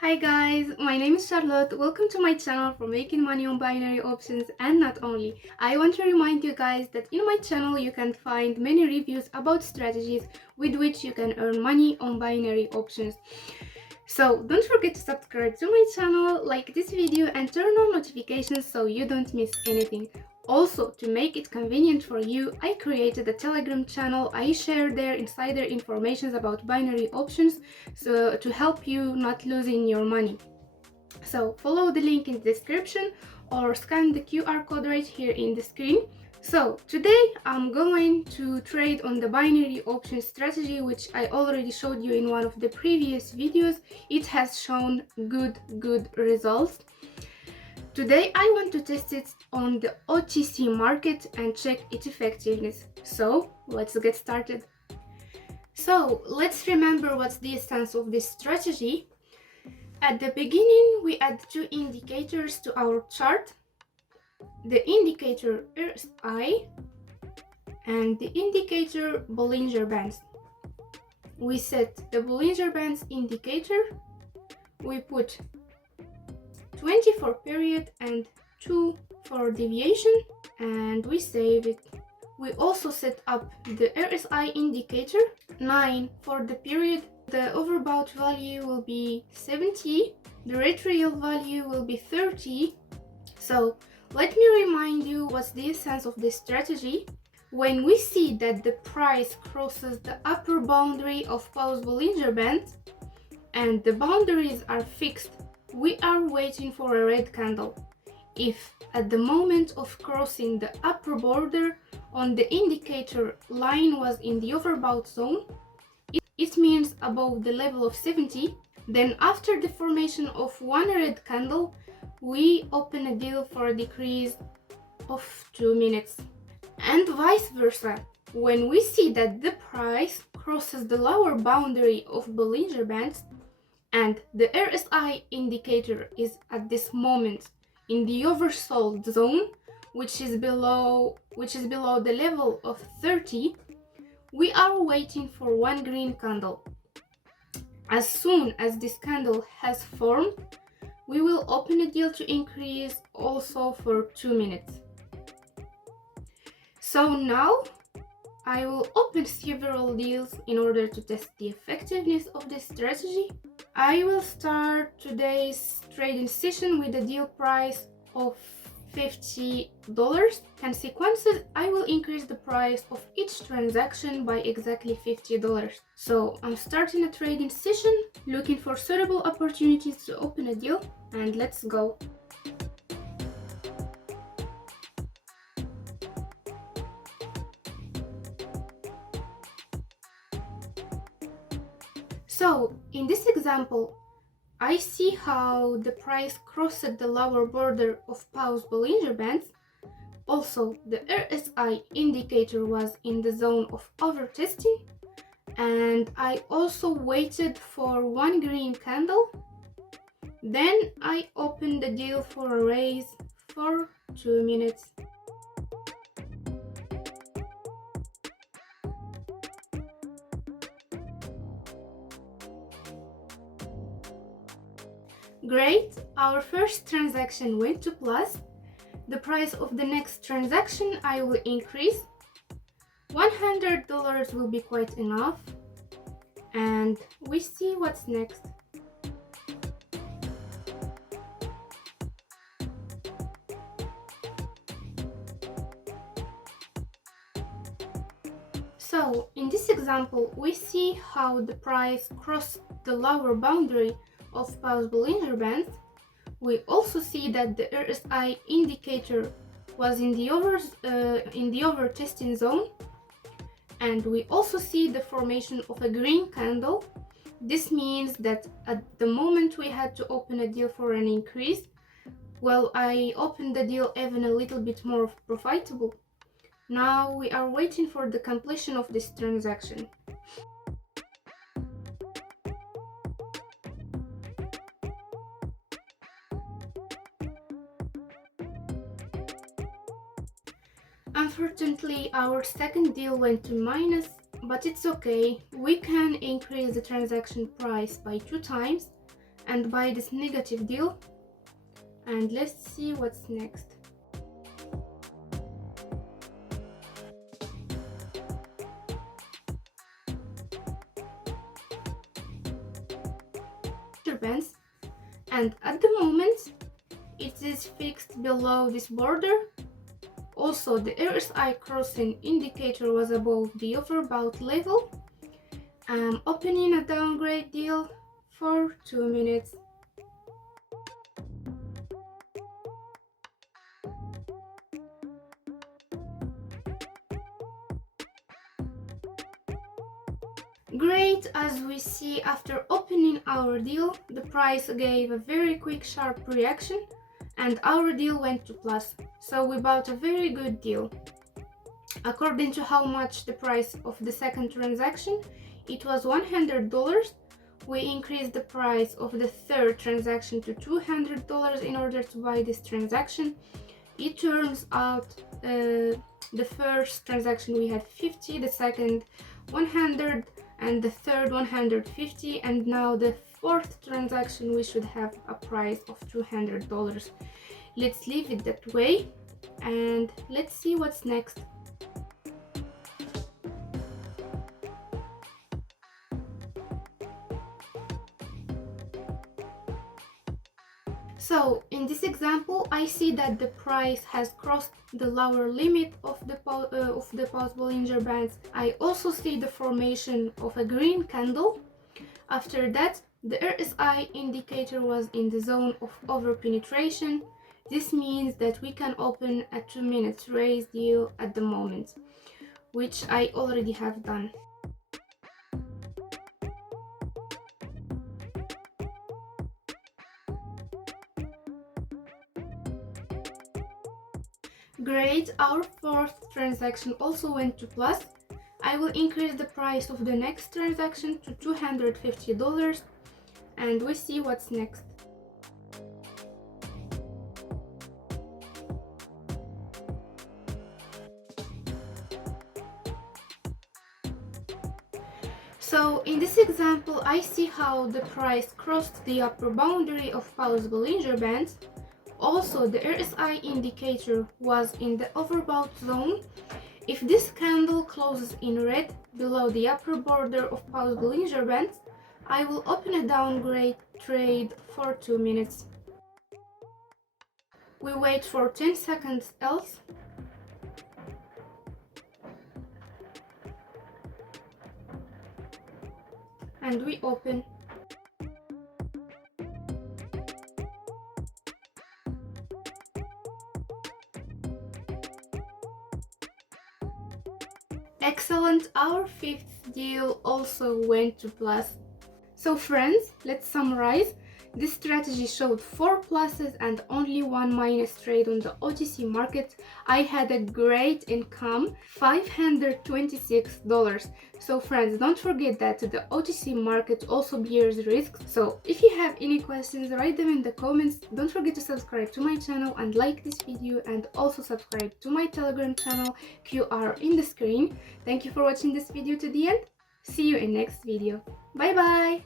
Hi guys, my name is Charlotte. Welcome to my channel for making money on binary options, and not only. I want to remind you guys that in my channel you can find many reviews about strategies with which you can earn money on binary options. So don't forget to subscribe to my channel, like this video and turn on notifications so you don't miss anything. Also, to make it convenient for you, I created a Telegram channel. I share there insider information about binary options, so to help you not losing your money. So follow the link in the description or scan the QR code right here in the screen. So today I'm going to trade on the binary option strategy, which I already showed you in one of the previous videos. It has shown good results. Today I want to test it on the OTC market and check its effectiveness. So let's get started. So let's remember what's the essence of this strategy. At the beginning we add two indicators to our chart. The indicator RSI and the indicator Bollinger Bands. We set the Bollinger Bands indicator, we put 20 for period and 2 for deviation, and we save it. We also set up the RSI indicator, 9 for the period. The overbought value will be 70, the retrial value will be 30. So let me remind you what's the essence of this strategy. When we see that the price crosses the upper boundary of Bollinger Bands and the boundaries are fixed, we are waiting for a red candle. If at the moment of crossing the upper border on the indicator line was in the overbought zone, it means above the level of 70, then after the formation of one red candle, we open a deal for a decrease of 2 minutes. And vice versa, when we see that the price crosses the lower boundary of Bollinger Bands and the RSI indicator is at this moment in the oversold zone, which is below the level of 30, we are waiting for one green candle. As soon as this candle has formed, we will open a deal to increase also for 2 minutes. So now I will open several deals in order to test the effectiveness of this strategy. I will start today's trading session with a deal price of $50. Consequences, I will increase the price of each transaction by exactly $50. So I'm starting a trading session, looking for suitable opportunities to open a deal, and let's go. So in this example, I see how the price crossed the lower border of Bollinger Bands. Also, the RSI indicator was in the zone of overtesting, and I also waited for one green candle. Then I opened the deal for a raise for 2 minutes. Great, our first transaction went to plus. The price of the next transaction I will increase. $100 will be quite enough. And we see what's next. So in this example, we see how the price crossed the lower boundary of Bollinger Bands. We also see that the RSI indicator was in the overtesting zone, and we also see the formation of a green candle. This means that at the moment we had to open a deal for an increase. Well, I opened the deal even a little bit more profitable. Now we are waiting for the completion of this transaction. Unfortunately, our second deal went to minus, but it's okay. We can increase the transaction price by 2 times, and buy this negative deal. And let's see what's next. Bands, and at the moment it is fixed below this border. Also, the RSI crossing indicator was above the overbought level. I'm opening a downgrade deal for 2 minutes. Great, as we see, after opening our deal, the price gave a very quick sharp reaction and our deal went to plus. So we bought a very good deal. According to how much the price of the second transaction, it was $100. We increased the price of the third transaction to $200 in order to buy this transaction. It turns out the first transaction we had 50, the second 100, and the third 150, and now the fourth transaction we should have a price of $200. Let's leave it that way and let's see what's next. So in this example, I see that the price has crossed the lower limit of the pulse Bollinger Bands. I also see the formation of a green candle. After that, the RSI indicator was in the zone of overpenetration. This means that we can open a 2-minute raise deal at the moment, which I already have done. Great, our fourth transaction also went to plus. I will increase the price of the next transaction to $250 and we see what's next. So in this example, I see how the price crossed the upper boundary of pulse Bollinger Bands. Also, the RSI indicator was in the overbought zone. If this candle closes in red below the upper border of pulse Bollinger Bands, I will open a downgrade trade for 2 minutes. We wait for 10 seconds else. And we open. Excellent, our fifth deal also went to plus. So friends, let's summarize. This strategy showed 4 pluses and only 1 minus trade on the OTC market. I had a great income, $526. So friends, don't forget that the OTC market also bears risks. So if you have any questions, write them in the comments. Don't forget to subscribe to my channel and like this video, and also subscribe to my Telegram channel, QR in the screen. Thank you for watching this video to the end. See you in next video. Bye bye!